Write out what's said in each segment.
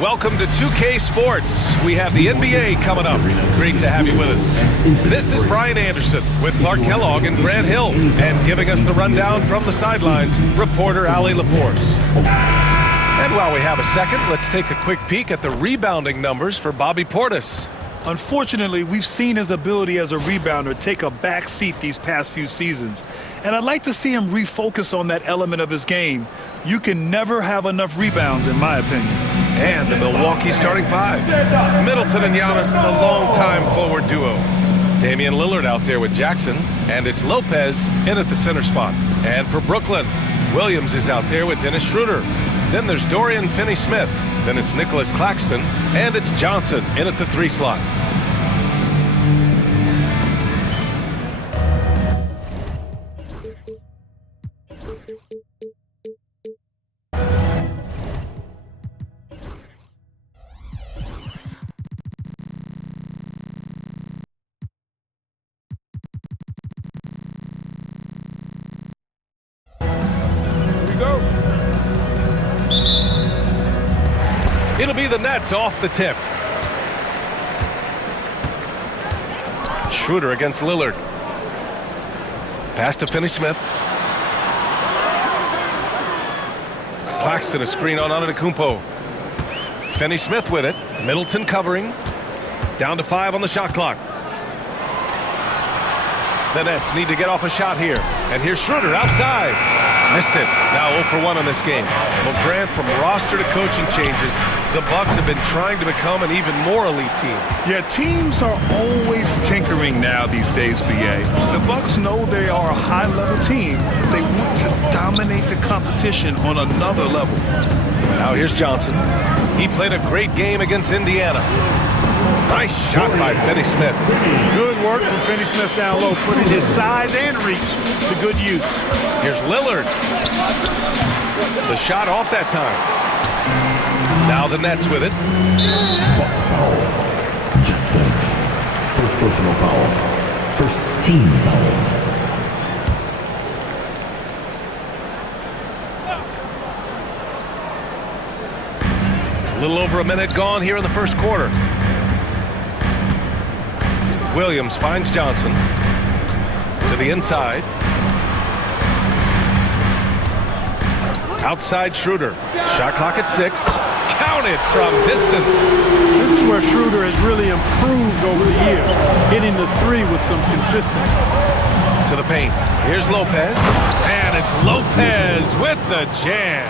welcome to 2K Sports. We have the NBA coming up. Great to have you with us. This is Brian Anderson with Clark Kellogg and Grant Hill. And giving us the rundown from the sidelines, reporter Allie LaForce. And while we have a second, let's take a quick peek at the rebounding numbers for Bobby Portis. Unfortunately, we've seen his ability as a rebounder take a back seat these past few seasons. And I'd like to see him refocus on that element of his game. You can never have enough rebounds, in my opinion. And the Milwaukee starting five. Middleton and Giannis, the longtime forward duo. Damian Lillard out there with Jackson. And it's Lopez in at the center spot. And for Brooklyn, Williams is out there with Dennis Schroeder. Then there's Dorian Finney-Smith. Then it's Nicholas Claxton. And it's Johnson in at the 3 slot. It'll be the Nets off the tip. Schroeder against Lillard. Pass to Finney-Smith. Claxton a screen on Antetokounmpo. Finney-Smith with it. Middleton covering. Down to 5 on the shot clock. The Nets need to get off a shot here. And here's Schroeder outside. Missed it. Now 0 for 1 in this game. Well, Grant, from roster to coaching changes, the Bucks have been trying to become an even more elite team. Yeah, teams are always tinkering now these days, BA. The Bucks know they are a high-level team. They want to dominate the competition on another level. Now here's Johnson. He played a great game against Indiana. Nice shot by Finney-Smith. Good work from Finney-Smith down low, putting his size and reach to good use. Here's Lillard. The shot off that time. Now the Nets with it. Bucks foul. Jackson. First personal foul. First team foul. A little over a minute gone here in the first quarter. Williams finds Johnson to the inside. Outside Schroeder. Shot clock at 6. Counted from distance. This is where Schroeder has really improved over the years, hitting the 3 with some consistency. To the paint. Here's Lopez. And it's Lopez with the jam.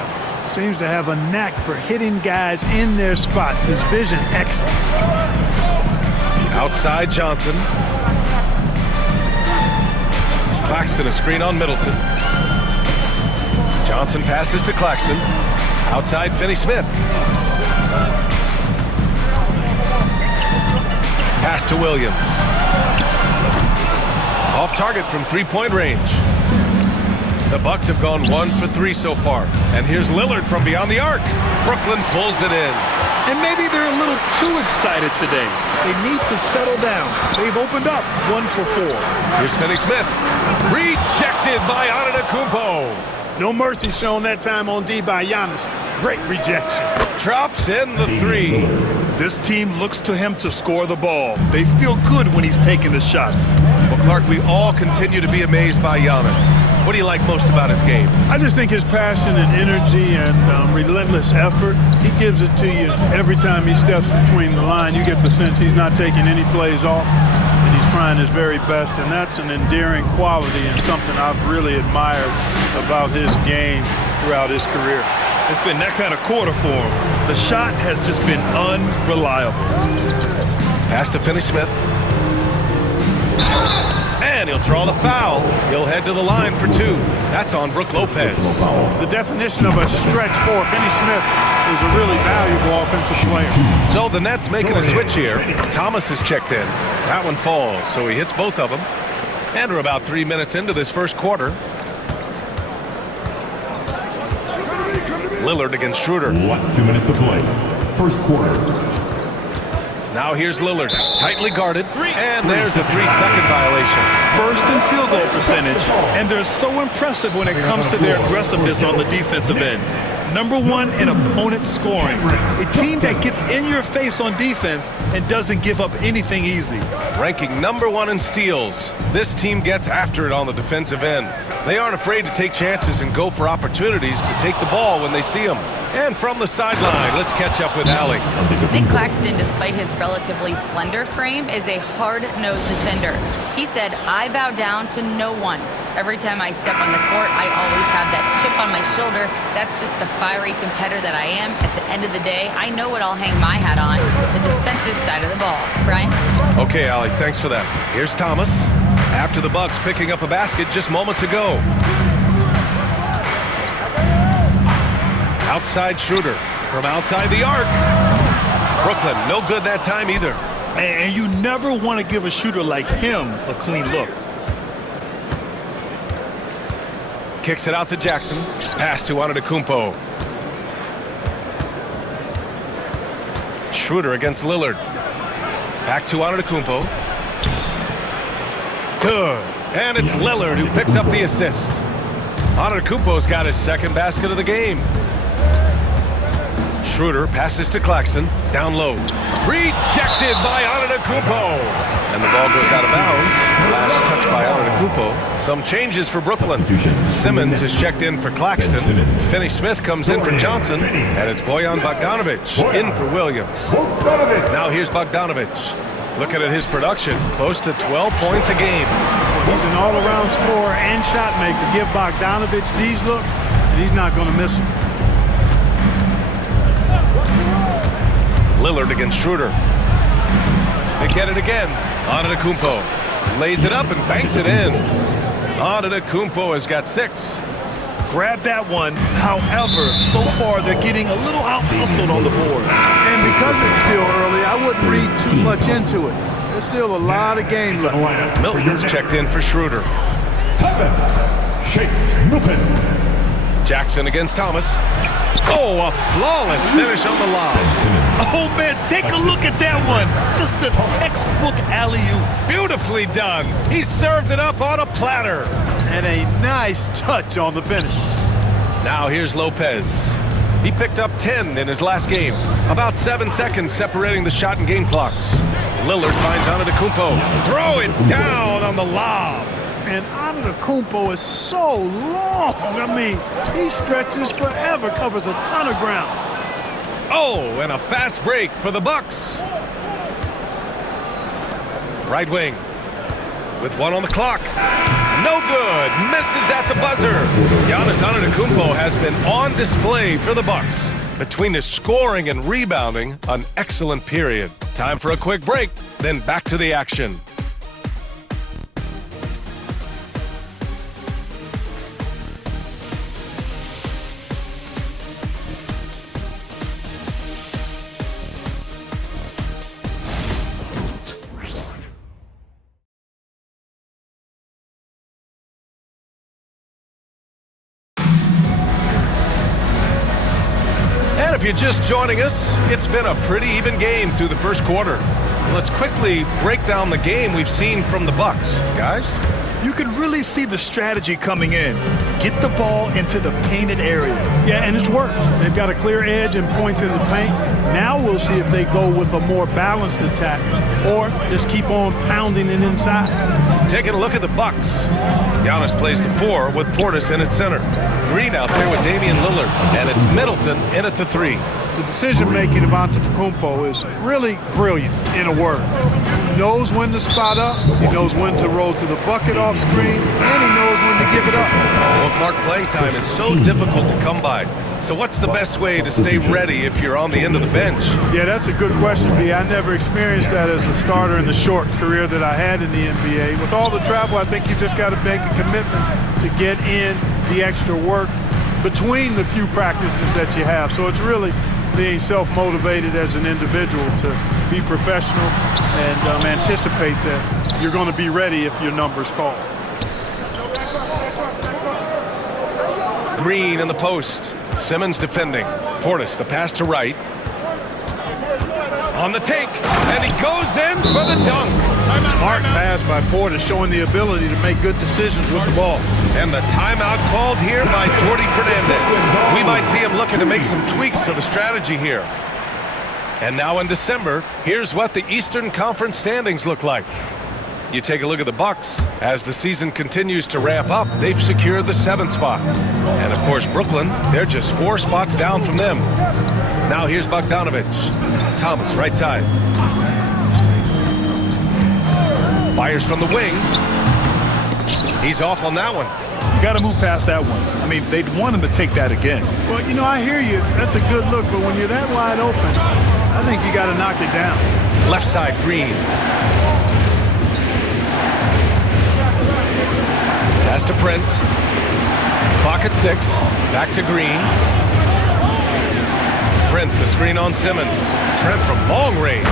Seems to have a knack for hitting guys in their spots. His vision excellent. Outside Johnson. Claxton a screen on Middleton. Johnson passes to Claxton. Outside Finney-Smith. Pass to Williams. Off target from 3-point range. The Bucks have gone 1 for 3 so far. And here's Lillard from beyond the arc. Brooklyn pulls it in. And maybe they're a little too excited today. They need to settle down. They've opened up 1 for 4. Here's Finney-Smith. Rejected by Antetokounmpo. No mercy shown that time on D by Giannis. Great rejection. Drops in the 3. This team looks to him to score the ball. They feel good when he's taking the shots. Well, Clark, we all continue to be amazed by Giannis. What do you like most about his game? I just think his passion and energy and relentless effort, he gives it to you every time he steps between the line. You get the sense he's not taking any plays off, and he's trying his very best, and that's an endearing quality and something I've really admired about his game throughout his career. It's been that kind of quarter for him. The shot has just been unreliable. Pass to Finney-Smith. And he'll draw the foul. He'll head to the line for 2. That's on Brook Lopez. The definition of a stretch 4. Finney-Smith is a really valuable offensive player. So the Nets making a switch here. Thomas has checked in. That one falls, so he hits both of them. And we're about 3 minutes into this first quarter. Lillard against Schroeder. Last 2 minutes to play. First quarter. Now here's Lillard, tightly guarded, and there's a 3-second violation. First in field goal percentage, and they're so impressive when it comes to their aggressiveness on the defensive end. #1 in opponent scoring. A team that gets in your face on defense and doesn't give up anything easy. Ranking #1 in steals. This team gets after it on the defensive end. They aren't afraid to take chances and go for opportunities to take the ball when they see them. And from the sideline, let's catch up with Allie. Nick Claxton, despite his relatively slender frame, is a hard-nosed defender. He said, "I bow down to no one. Every time I step on the court, I always have that chip on my shoulder. That's just the fiery competitor that I am. At the end of the day, I know what I'll hang my hat on, the defensive side of the ball." Brian? Okay, Allie, thanks for that. Here's Thomas. After the Bucks picking up a basket just moments ago. Outside Schroeder from outside the arc. Brooklyn, no good that time either. And you never want to give a shooter like him a clean look. Kicks it out to Jackson. Pass to Antetokounmpo. Schroeder against Lillard. Back to Antetokounmpo. Good. And it's Lillard who picks up the assist. Antetokounmpo's got his second basket of the game. Schroeder passes to Claxton. Down low. Rejected by Antetokounmpo. And the ball goes out of bounds. Last touch by Antetokounmpo. Some changes for Brooklyn. Simmons is checked in for Claxton. Finney-Smith comes in for Johnson. And it's Bojan Bogdanovic in for Williams. Now here's Bogdanovic. Looking at his production, close to 12 points a game. He's an all-around scorer and shot maker. Give Bogdanovic these looks, and he's not going to miss them. Lillard against Schroeder. They get it again. Antetokounmpo lays it up and banks it in. Antetokounmpo has got 6. Grab that one. However, so far they're getting a little out-hustled on the board. And because it's still early, I wouldn't read too much into it. There's still a lot of game left. Milton's checked in for Schroeder. 7. Shake Milton. Jackson against Thomas. Oh, a flawless finish on the line. Oh, man, take a look at that one. Just a textbook alley-oop. Beautifully done. He served it up on a platter. And a nice touch on the finish. Now here's Lopez. He picked up 10 in his last game. About 7 seconds separating the shot and game clocks. Lillard finds Antetokounmpo. Throw it down on the lob. And Antetokounmpo is so long. I mean, he stretches forever, covers a ton of ground. Oh, and a fast break for the Bucks. Right wing with 1 on the clock. No good. Misses at the buzzer. Giannis Antetokounmpo has been on display for the Bucks. Between his scoring and rebounding, an excellent period. Time for a quick break, then back to the action. If you're just joining us, it's been a pretty even game through the first quarter. Let's quickly break down the game we've seen from the Bucks. Guys? You can really see the strategy coming in. Get the ball into the painted area. Yeah, and it's worked. They've got a clear edge and points in the paint. Now we'll see if they go with a more balanced attack or just keep on pounding it inside. Taking a look at the Bucks. Giannis plays the 4 with Portis in at center. Green out there with Damian Lillard, and it's Middleton in at the 3. The decision-making of Antetokounmpo is really brilliant, in a word. He knows when to spot up, he knows when to roll to the bucket off screen, and he knows when to give it up. Well, Clark, playing time is so difficult to come by. So what's the best way to stay ready if you're on the end of the bench? Yeah, that's a good question, B. I never experienced that as a starter in the short career that I had in the NBA. With all the travel, I think you just got to make a commitment to get in the extra work between the few practices that you have. So it's really being self-motivated as an individual to be professional and anticipate that you're going to be ready if your number's called. Green in the post. Simmons defending. Portis, the pass to right. On the take, and he goes in for the dunk. Smart pass by Porter, showing the ability to make good decisions with the ball. And the timeout called here by Jordy Fernandez. We might see him looking to make some tweaks to the strategy here. And now in December, here's what the Eastern Conference standings look like. You take a look at the Bucks. As the season continues to ramp up, they've secured the 7th spot. And of course, Brooklyn, they're just 4 spots down from them. Now here's Bogdanovich. Thomas, right side. Fires from the wing. He's off on that one. You got to move past that one. I mean, they'd want him to take that again. Well, you know, I hear you. That's a good look, but when you're that wide open, I think you got to knock it down. Left side, Green. Pass to Prince. Clock at 6. Back to Green. Prince, a screen on Simmons. Trent from long range.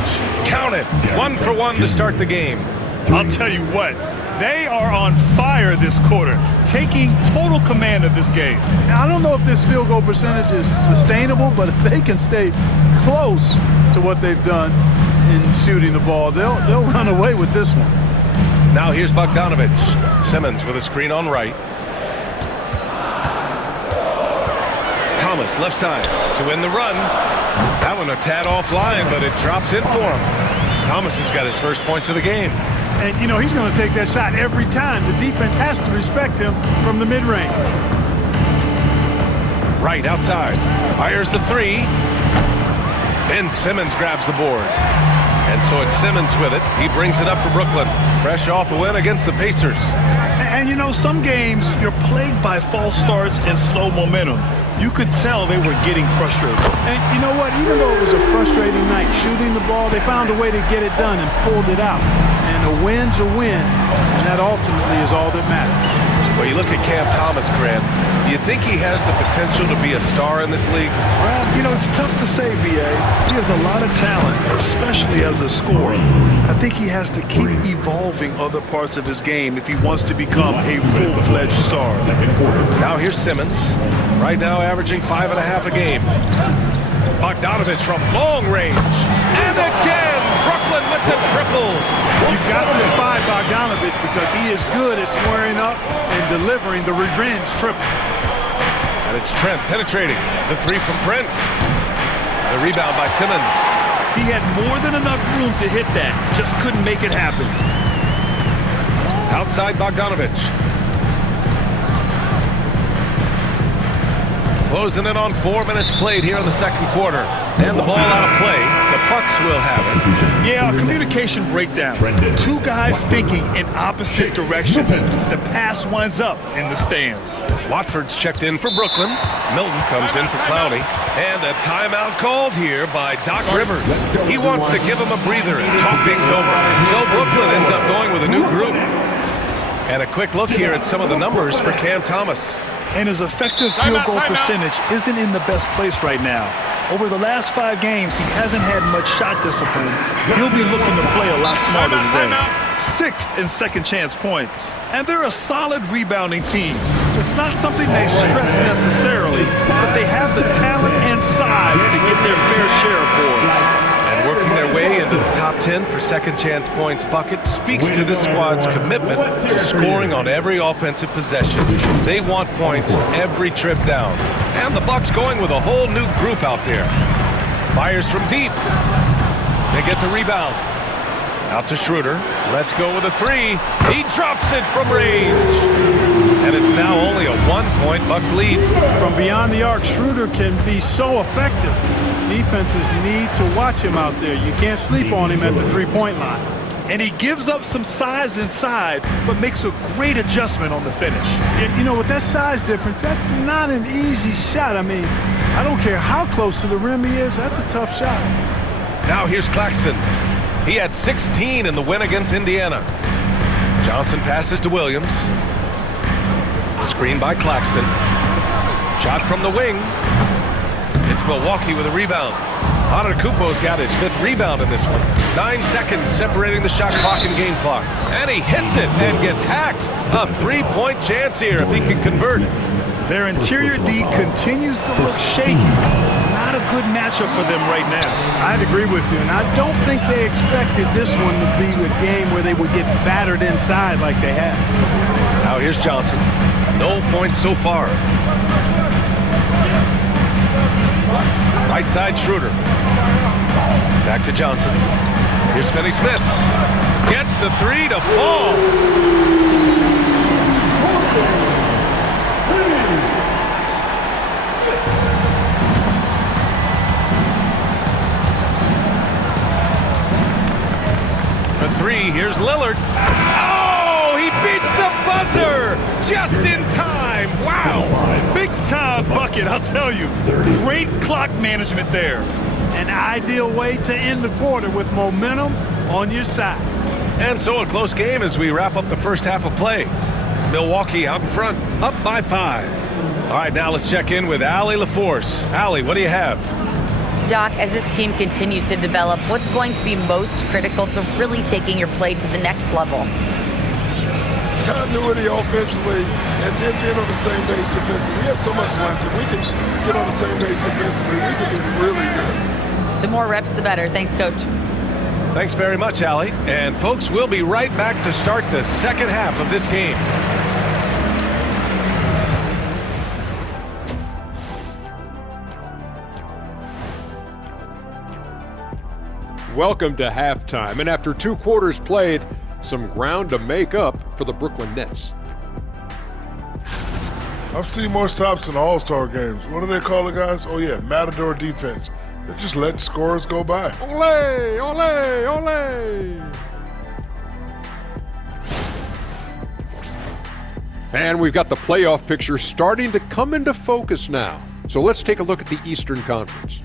Count it. 1 for 1 to start the game. I'll tell you what, they are on fire this quarter, taking total command of this game. Now, I don't know if this field goal percentage is sustainable, but if they can stay close to what they've done in shooting the ball, they'll run away with this one. Now here's Bogdanovich. Simmons with a screen on right. Thomas, left side, to win the run. That one a tad offline, but it drops in for him. Thomas has got his first points of the game. And, you know, he's going to take that shot every time. The defense has to respect him from the mid-range. Right outside. Fires the 3. Ben Simmons grabs the board. And so it's Simmons with it. He brings it up for Brooklyn. Fresh off a win against the Pacers. And, you know, some games you're plagued by false starts and slow momentum. You could tell they were getting frustrated. And you know what? Even though it was a frustrating night shooting the ball, they found a way to get it done and pulled it out. And a win's a win, and that ultimately is all that matters. Well, you look at Cam Thomas, Grant. Do you think he has the potential to be a star in this league? Well, you know, it's tough to say, B.A. He has a lot of talent, especially as a scorer. I think he has to keep evolving other parts of his game if he wants to become a full-fledged star. Now here's Simmons. Right now averaging 5.5 a game. Bogdanovich from long range. And again, Brooklyn with the triple. You've got to spy Bogdanovich because he is good at squaring up and delivering the revenge triple. And it's Trent penetrating. The 3 from Prince. The rebound by Simmons. He had more than enough room to hit that. Just couldn't make it happen. Outside Bogdanovich. Closing in on 4 minutes played here in the second quarter. And the ball out of play. The Bucks will have it. Yeah, a communication breakdown. 2 guys thinking in opposite directions. The pass winds up in the stands. Watford's checked in for Brooklyn. Milton comes in for Clowney. And a timeout called here by Doc Rivers. He wants to give him a breather and talk things over. So Brooklyn ends up going with a new group. And a quick look here at some of the numbers for Cam Thomas. And his effective field goal percentage isn't in the best place right now. Over the last 5 games, he hasn't had much shot discipline. He'll be looking to play a lot smarter today. 6th in second chance points. And they're a solid rebounding team. It's not something they stress necessarily, but they have the talent and size to get their fair share of boards. And working their way into the top 10 for second chance points bucket speaks to this squad's commitment to scoring on every offensive possession. They want points every trip down. And the Bucks going with a whole new group out there. Fires from deep. They get the rebound. Out to Schroeder. Let's go with a 3. He drops it from range. And it's now only a 1-point Bucks lead. From beyond the arc, Schroeder can be so effective. Defenses need to watch him out there. You can't sleep on him at the 3-point line. And he gives up some size inside, but makes a great adjustment on the finish. You know, with that size difference, that's not an easy shot. I mean, I don't care how close to the rim he is, that's a tough shot. Now here's Claxton. He had 16 in the win against Indiana. Johnson passes to Williams. Screen by Claxton. Shot from the wing. It's Milwaukee with a rebound. Antetokounmpo's got his 5th rebound in this one. 9 seconds separating the shot clock and game clock. And he hits it and gets hacked. A 3-point chance here if he can convert. Their interior D continues to look shaky. Not a good matchup for them right now. I'd agree with you, and I don't think they expected this one to be a game where they would get battered inside like they have. Now here's Johnson. No points so far. Right side, Schroeder. Back to Johnson. Here's Finney-Smith. Gets the three to fall. For three, here's Lillard. Oh, he beats the buzzer just in time. Wow. Big time bucket, I'll tell you. Great clock management there. An ideal way to end the quarter with momentum on your side. And so a close game as we wrap up the first half of play. Milwaukee out in front, up by 5. All right, now let's check in with Allie LaForce. Allie, what do you have? Doc, as this team continues to develop, what's going to be most critical to really taking your play to the next level? Continuity offensively and then being on the same page defensively. We have so much length. If we can get on the same page defensively, we can be really good. The more reps, the better. Thanks, Coach. Thanks very much, Allie. And folks, we'll be right back to start the second half of this game. Welcome to halftime, and after 2 quarters played, some ground to make up for the Brooklyn Nets. I've seen more stops in All-Star games. What do they call the guys? Oh, yeah, Matador defense. They're just letting scores go by. Ole, ole, ole! And we've got the playoff picture starting to come into focus now. So let's take a look at the Eastern Conference.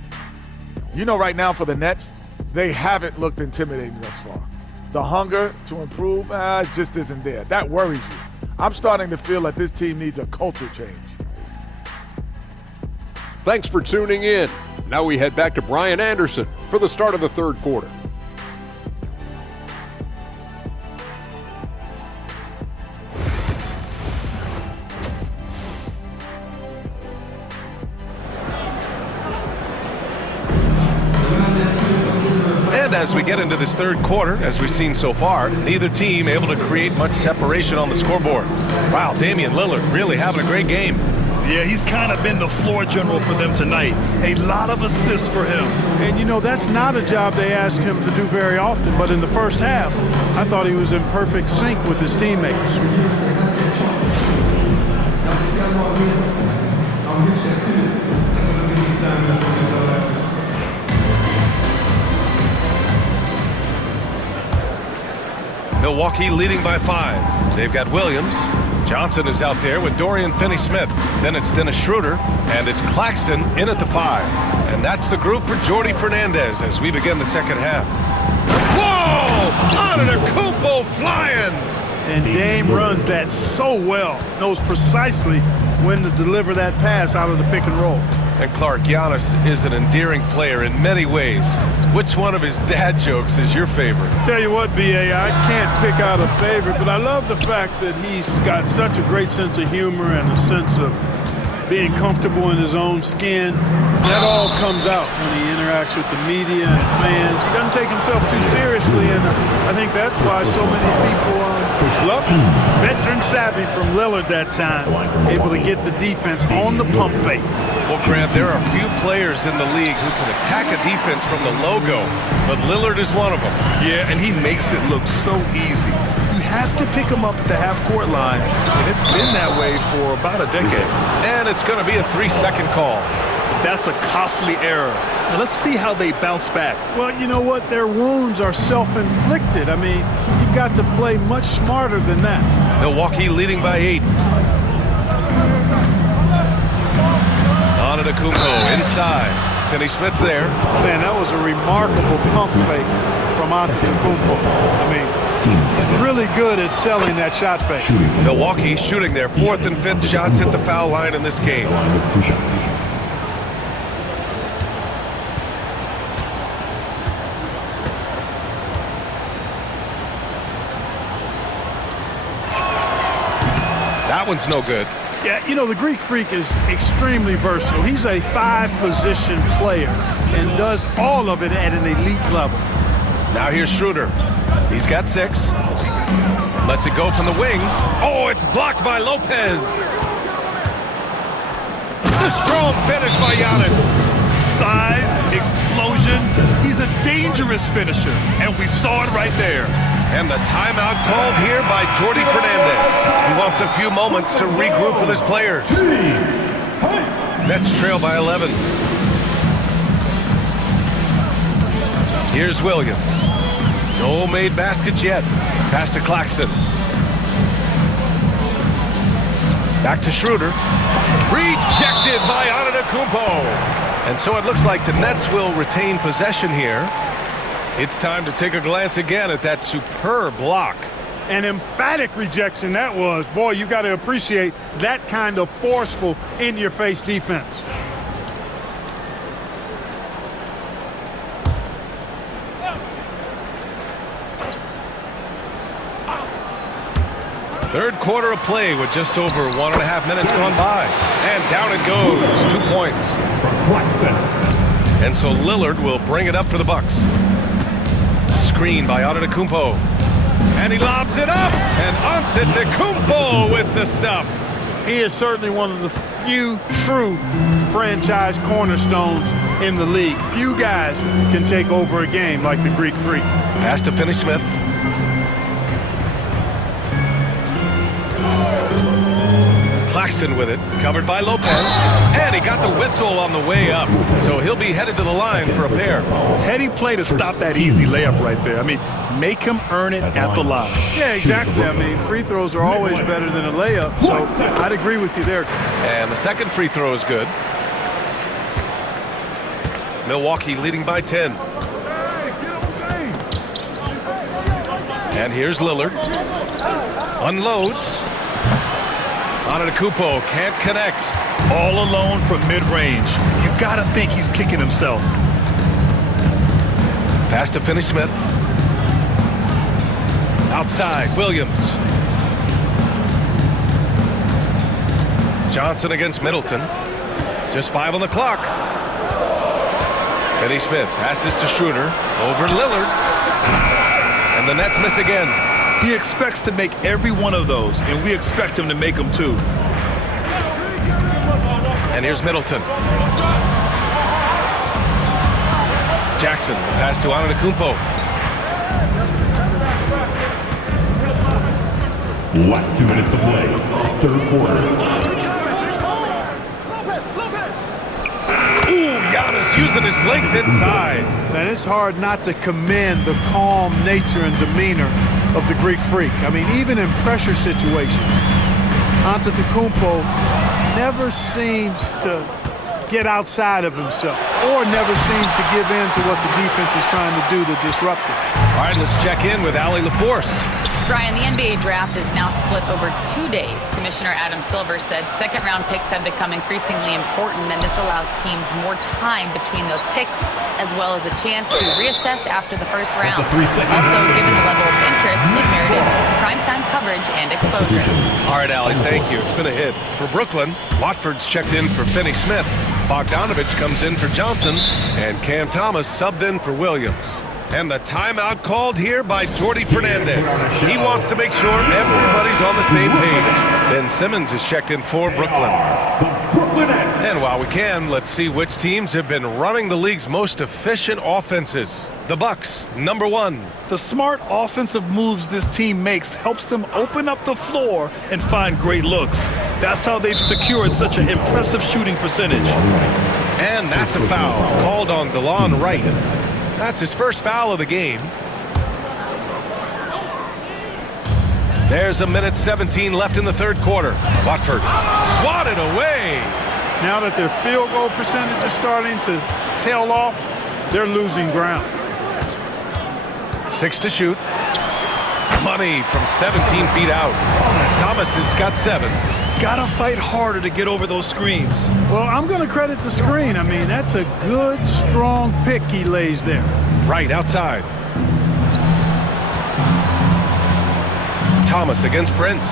You know, right now for the Nets, they haven't looked intimidating thus far. The hunger to improve just isn't there. That worries you. I'm starting to feel that this team needs a culture change. Thanks for tuning in. Now we head back to Brian Anderson for the start of the third quarter. And as we get into this third quarter, as we've seen so far, neither team able to create much separation on the scoreboard. Wow, Damian Lillard really having a great game. Yeah, he's kind of been the floor general for them tonight. A lot of assists for him. And, you know, that's not a job they ask him to do very often, but in the first half, I thought he was in perfect sync with his teammates. Milwaukee leading by 5. They've got Williams. Johnson is out there with Dorian Finney-Smith. Then it's Dennis Schroeder, and it's Claxton in at the 5. And that's the group for Jordi Fernandez as we begin the second half. Whoa! Antetokounmpo flying! And Dame runs that so well, knows precisely when to deliver that pass out of the pick and roll. And Clark, Giannis is an endearing player in many ways. Which one of his dad jokes is your favorite? Tell you what, B.A., I can't pick out a favorite, but I love the fact that he's got such a great sense of humor and a sense of being comfortable in his own skin. That all comes out when he interacts with the media and fans. He doesn't take himself too seriously, and I think that's why so many people love him. Veteran savvy from Lillard that time, able to get the defense on the pump fake. Well, Grant, there are few players in the league who can attack a defense from the logo, but Lillard is one of them. Yeah, and he makes it look so easy. You have to pick him up at the half-court line, and it's been that way for about a decade. And it's going to be a 3-second call. That's a costly error. Now let's see how they bounce back. Well, you know what? Their wounds are self-inflicted. I mean, you've got to play much smarter than that. Milwaukee leading by 8. Antetokounmpo inside. Finney-Smith's there. Man, that was a remarkable pump fake from Antetokounmpo. I mean, he's really good at selling that shot fake. Milwaukee shooting their 4th and 5th shots at the foul line in this game. That one's no good. Yeah, you know, the Greek Freak is extremely versatile. He's a 5-position player and does all of it at an elite level. Now here's Schroeder. He's got 6. Lets it go from the wing. Oh, it's blocked by Lopez. The strong finish by Giannis. Size, explosion. He's a dangerous finisher, and we saw it right there. And the timeout called here by Jordi Fernandez. He wants a few moments to regroup with his players. Nets trail by 11. Here's Williams. No made baskets yet. Pass to Claxton. Back to Schroeder. Rejected by Antetokounmpo. And so it looks like the Nets will retain possession here. It's time to take a glance again at that superb block. An emphatic rejection that was. Boy, you got to appreciate that kind of forceful, in-your-face defense. Third quarter of play with just over 1.5 minutes gone by. And down it goes. 2 points. And so Lillard will bring it up for the Bucks. Screen by Antetokounmpo. And he lobs it up. And Antetokounmpo with the stuff. He is certainly one of the few true franchise cornerstones in the league. Few guys can take over a game like the Greek Freak. Pass to Finney-Smith. Claxton with it, covered by Lopez. And he got the whistle on the way up. So he'll be headed to the line for a pair. Heady play to stop that easy layup right there. I mean, make him earn it at the line. Yeah, exactly. I mean, free throws are always better than a layup, so I'd agree with you there. And the second free throw is good. Milwaukee leading by 10. And here's Lillard. Unloads. Antetokounmpo can't connect. All alone from mid-range. You gotta think he's kicking himself. Pass to Finney-Smith. Outside, Williams. Johnson against Middleton. Just 5 on the clock. Finney-Smith passes to Schroeder. Over Lillard. And the Nets miss again. He expects to make every one of those, and we expect him to make them too. And here's Middleton. Jackson, pass to Antetokounmpo. Last 2 minutes to play. Third quarter. Ooh, Giannis using his length inside. Man, it's hard not to commend the calm nature and demeanor of the Greek Freak. I mean, even in pressure situations, Antetokounmpo never seems to get outside of himself or never seems to give in to what the defense is trying to do to disrupt it. All right, let's check in with Allie LaForce. Brian, the NBA draft is now split over 2 days. Commissioner Adam Silver said second-round picks have become increasingly important, and this allows teams more time between those picks, as well as a chance to reassess after the first round. Also, given the level of interest, it merited primetime coverage and exposure. All right, Allie, thank you. It's been a hit. For Brooklyn, Watford's checked in for Finney-Smith. Bogdanovich comes in for Johnson, and Cam Thomas subbed in for Williams. And the timeout called here by Jordi Fernandez. He wants to make sure everybody's on the same page. Ben Simmons is checked in for Brooklyn. And while we can, let's see which teams have been running the league's most efficient offenses. The Bucks, number 1. The smart offensive moves this team makes helps them open up the floor and find great looks. That's how they've secured such an impressive shooting percentage. And that's a foul called on DeLon Wright. That's his first foul of the game. There's a minute 17 left in the third quarter. Watford swatted away. Now that their field goal percentage is starting to tail off, they're losing ground. 6 to shoot. Money from 17 feet out. Thomas has got 7. Gotta fight harder to get over those screens. Well, I'm going to credit the screen. I mean, that's a good, strong pick he lays there. Right outside. Thomas against Prince.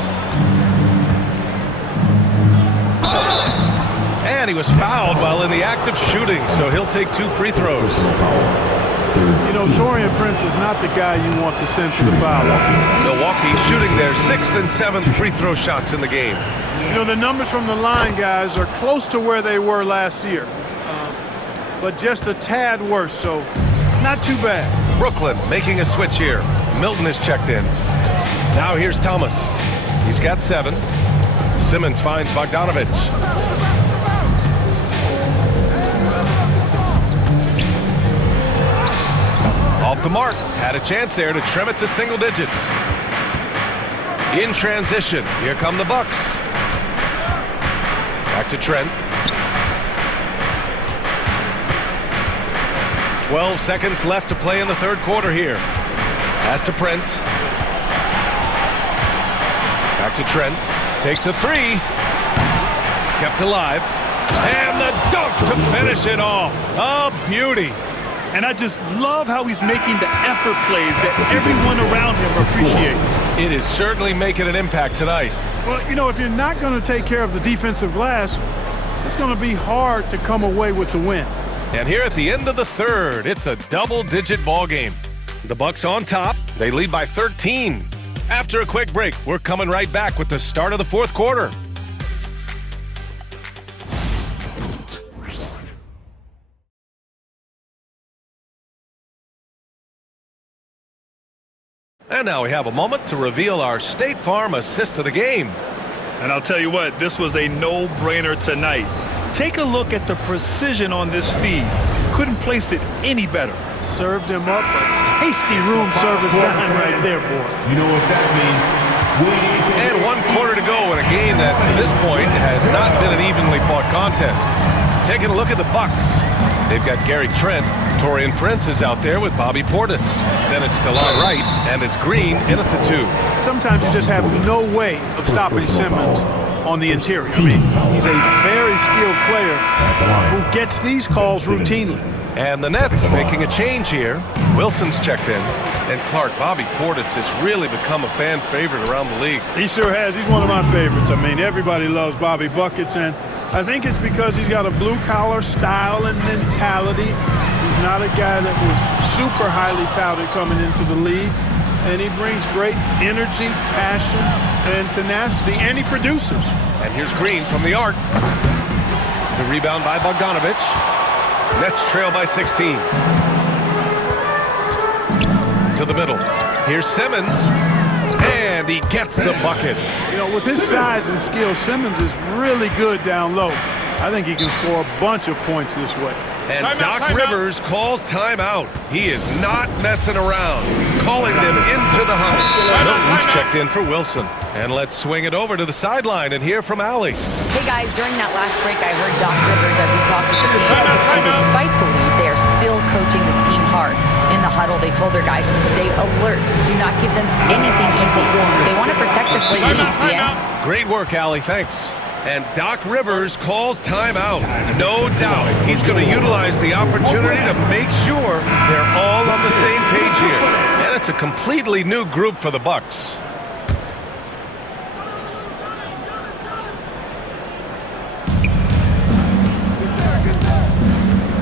And he was fouled while in the act of shooting, so he'll take 2 free throws. You know, Taurean Prince is not the guy you want to send to the foul line. Milwaukee shooting their 6th and 7th free throw shots in the game. You know, the numbers from the line, guys, are close to where they were last year, but just a tad worse, so not too bad. Brooklyn making a switch here. Milton is checked in. Now here's Thomas. He's got 7. Simmons finds Bogdanovich. Off the mark. Had a chance there to trim it to single digits. In transition. Here come the Bucks. Back to Trent. 12 seconds left to play in the 3rd quarter here. Pass to Prince. Back to Trent. Takes a 3. Kept alive. And the dunk to finish it off. A beauty. And I just love how he's making the effort plays that everyone around him appreciates. It is certainly making an impact tonight. Well, you know, if you're not going to take care of the defensive glass, it's going to be hard to come away with the win. And here at the end of the 3rd, it's a double-digit ball game. The Bucks on top. They lead by 13. After a quick break, we're coming right back with the start of the 4th quarter. And now we have a moment to reveal our State Farm assist of the game. And I'll tell you what, this was a no-brainer tonight. Take a look at the precision on this feed. Couldn't place it any better. Served him up a tasty room service dime right there, boy. You know what that means? And 1 quarter to go in a game that, to this point, has not been an evenly fought contest. Taking a look at the Bucks. They've got Gary Trent. Taurean Prince is out there with Bobby Portis. Then it's DeLon Wright, and it's Green in at the 2. Sometimes you just have no way of stopping Simmons on the interior. I mean, he's a very skilled player who gets these calls routinely. And the Nets making a change here. Wilson's checked in. And Clark, Bobby Portis has really become a fan favorite around the league. He sure has. He's one of my favorites. I mean, everybody loves Bobby Buckets, and I think it's because he's got a blue-collar style and mentality. He's not a guy that was super highly touted coming into the league, and he brings great energy, passion, and tenacity, and he produces. And here's Green from the arc. The rebound by Bogdanovich. Nets trail by 16. To the middle. Here's Simmons. And he gets the bucket. You know, with his size and skill, Simmons is really good down low. I think he can score a bunch of points this way. And Doc Rivers calls timeout. He is not messing around. Calling them into the huddle. Milton's checked in for Wilson. And let's swing it over to the sideline and hear from Allie. Hey guys, during that last break, I heard Doc Rivers as he talked with the team. And despite the lead, they are still coaching this team hard. In the huddle, they told their guys to stay alert. Do not give them anything easy. They want to protect this late lead. Yeah. Great work, Allie. Thanks. And Doc Rivers calls timeout. No doubt he's going to utilize the opportunity to make sure they're all on the same page here. And it's a completely new group for the Bucks.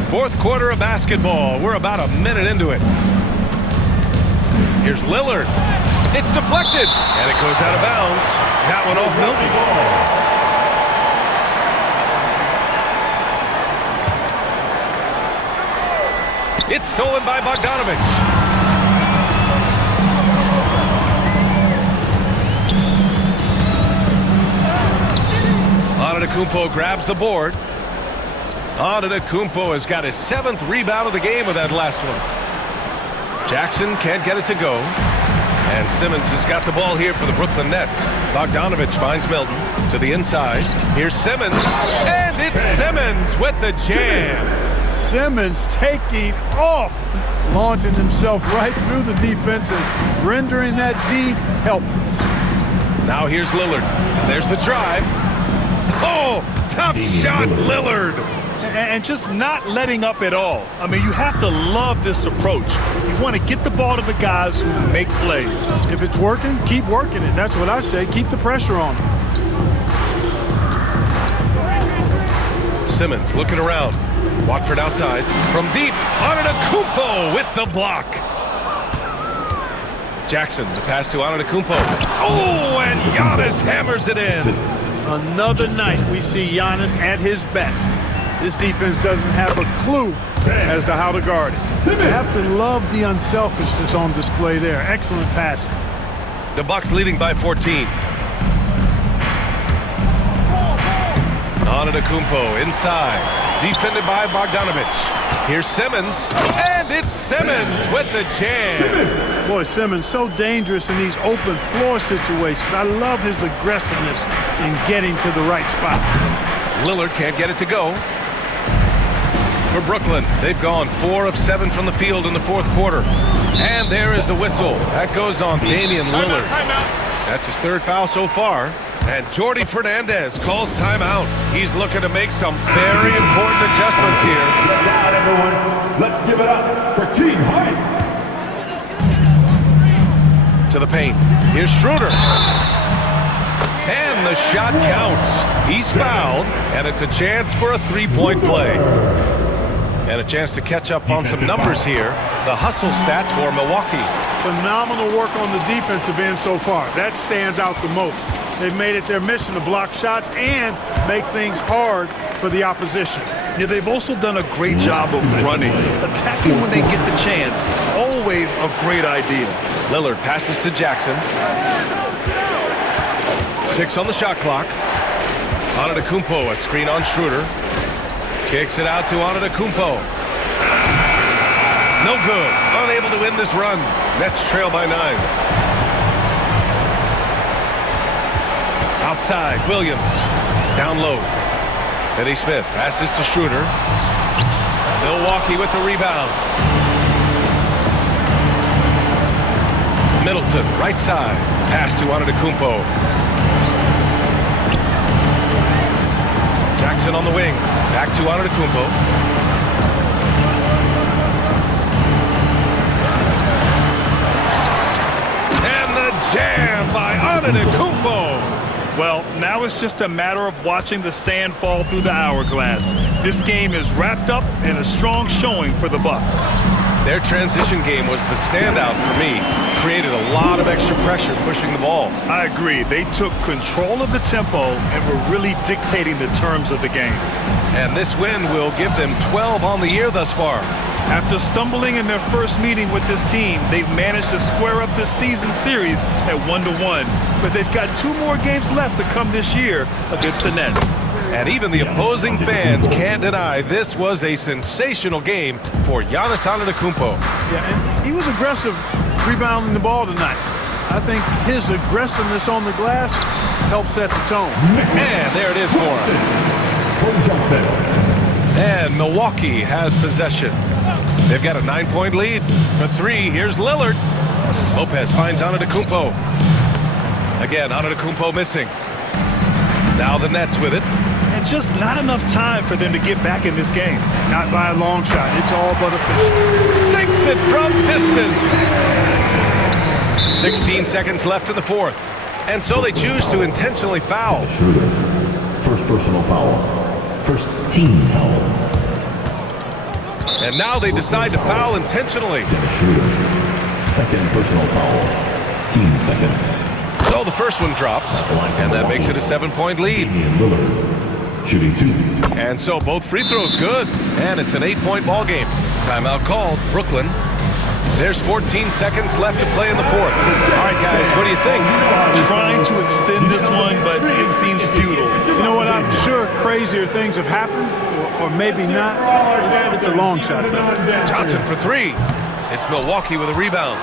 Fourth quarter of basketball. We're about a minute into it. Here's Lillard. It's deflected, and it goes out of bounds. That one off Milton. It's stolen by Bogdanovich. Antetokounmpo grabs the board. Antetokounmpo has got his 7th rebound of the game with that last one. Jackson can't get it to go. And Simmons has got the ball here for the Brooklyn Nets. Bogdanovich finds Milton to the inside. Here's Simmons. And it's Simmons with the jam. Simmons taking off, launching himself right through the defense and rendering that D helpless. Now here's Lillard. There's the drive. Oh, tough shot, Lillard. And just not letting up at all. I mean, you have to love this approach. You want to get the ball to the guys who make plays. If it's working, keep working it. That's what I say. Keep the pressure on them. Simmons looking around. Watford outside. From deep, Antetokounmpo with the block. Jackson, the pass to Antetokounmpo. Oh, and Giannis hammers it in. Another night we see Giannis at his best. This defense doesn't have a clue as to how to guard it. You have to love the unselfishness on display there. Excellent passing. The Bucks leading by 14. Antetokounmpo inside, defended by Bogdanovic. Here's Simmons, and it's Simmons with the jam. Boy, Simmons so dangerous in these open floor situations. I love his aggressiveness in getting to the right spot. Lillard can't get it to go. For Brooklyn, they've gone 4 of 7 from the field in the fourth quarter. And there is the whistle. That goes on Damian Lillard. That's his 3rd foul so far. And Jordi Fernandez calls timeout. He's looking to make some very important adjustments here. Now, everyone, let's give it up for Team Hype. To the paint. Here's Schroeder. And the shot counts. He's fouled, and it's a chance for a 3-point play. And a chance to catch up on some numbers here. The hustle stats for Milwaukee. Phenomenal work on the defensive end so far. That stands out the most. They've made it their mission to block shots and make things hard for the opposition. Yeah, they've also done a great job of running. Attacking when they get the chance. Always a great idea. Lillard passes to Jackson. 6 on the shot clock. Antetokounmpo, a screen on Schroeder. Kicks it out to Antetokounmpo. No good. Unable to win this run. Nets trail by 9. Outside, Williams. Down low. Eddie Smith passes to Schroeder. Milwaukee with the rebound. Middleton, right side. Pass to Antetokounmpo. Jackson on the wing. Back to Antetokounmpo. And the jam by Antetokounmpo. Well, now it's just a matter of watching the sand fall through the hourglass. This game is wrapped up in a strong showing for the Bucks. Their transition game was the standout for me. Created a lot of extra pressure pushing the ball. I agree. They took control of the tempo and were really dictating the terms of the game. And this win will give them 12 on the year thus far. After stumbling in their first meeting with this team, they've managed to square up this season series at 1-1. But they've got 2 more games left to come this year against the Nets. And even the opposing fans can't deny this was a sensational game for Giannis Antetokounmpo. Yeah, and he was aggressive rebounding the ball tonight. I think his aggressiveness on the glass helped set the tone. And there it is for him. And Milwaukee has possession. They've got a 9-point lead. For 3, here's Lillard. Lopez finds Antetokounmpo. Again, Antetokounmpo missing. Now the Nets with it. And just not enough time for them to get back in this game. Not by a long shot. It's all but official. Sinks it from distance. 16 seconds left in the fourth. And so they choose to intentionally foul. Schroeder, first personal foul. First team foul. And now they decide to foul intentionally. Schroeder, second personal foul. Team second. So the first one drops, and that makes it a 7-point lead. Lillard, shooting 2. And so both free throws good, and it's an 8-point ball game. Timeout called, Brooklyn. There's 14 seconds left to play in the fourth. All right, guys, what do you think? Trying to extend this one, but it seems futile. You know what? I'm sure crazier things have happened, or maybe not. It's a long shot, though. Johnson for 3. It's Milwaukee with a rebound.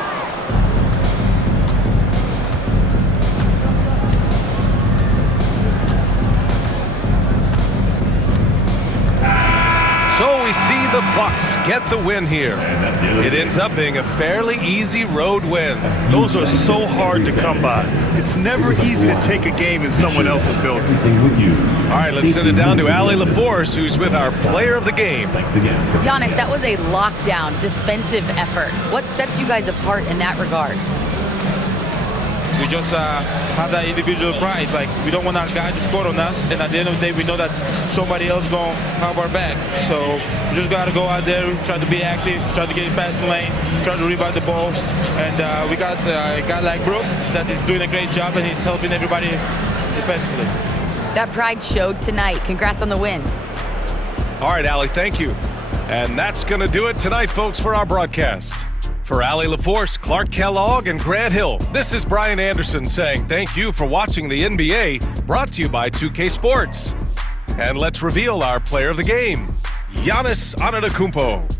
So we see the Bucks get the win here. It ends up being a fairly easy road win. Those are so hard to come by. It's never easy to take a game in someone else's building. All right, let's send it down to Allie LaForce, who's with our player of the game. Giannis, that was a lockdown defensive effort. What sets you guys apart in that regard? We just have that individual pride. Like, we don't want our guy to score on us, and at the end of the day, we know that somebody else going to have our back. So we just got to go out there, try to be active, try to get passing lanes, try to rebound the ball. And we got a guy like Brook that is doing a great job, and he's helping everybody defensively. That pride showed tonight. Congrats on the win. All right, Allie, thank you. And that's going to do it tonight, folks, for our broadcast. For Allie LaForce, Clark Kellogg, and Grant Hill, this is Brian Anderson saying thank you for watching the NBA, brought to you by 2K Sports. And let's reveal our player of the game, Giannis Antetokounmpo.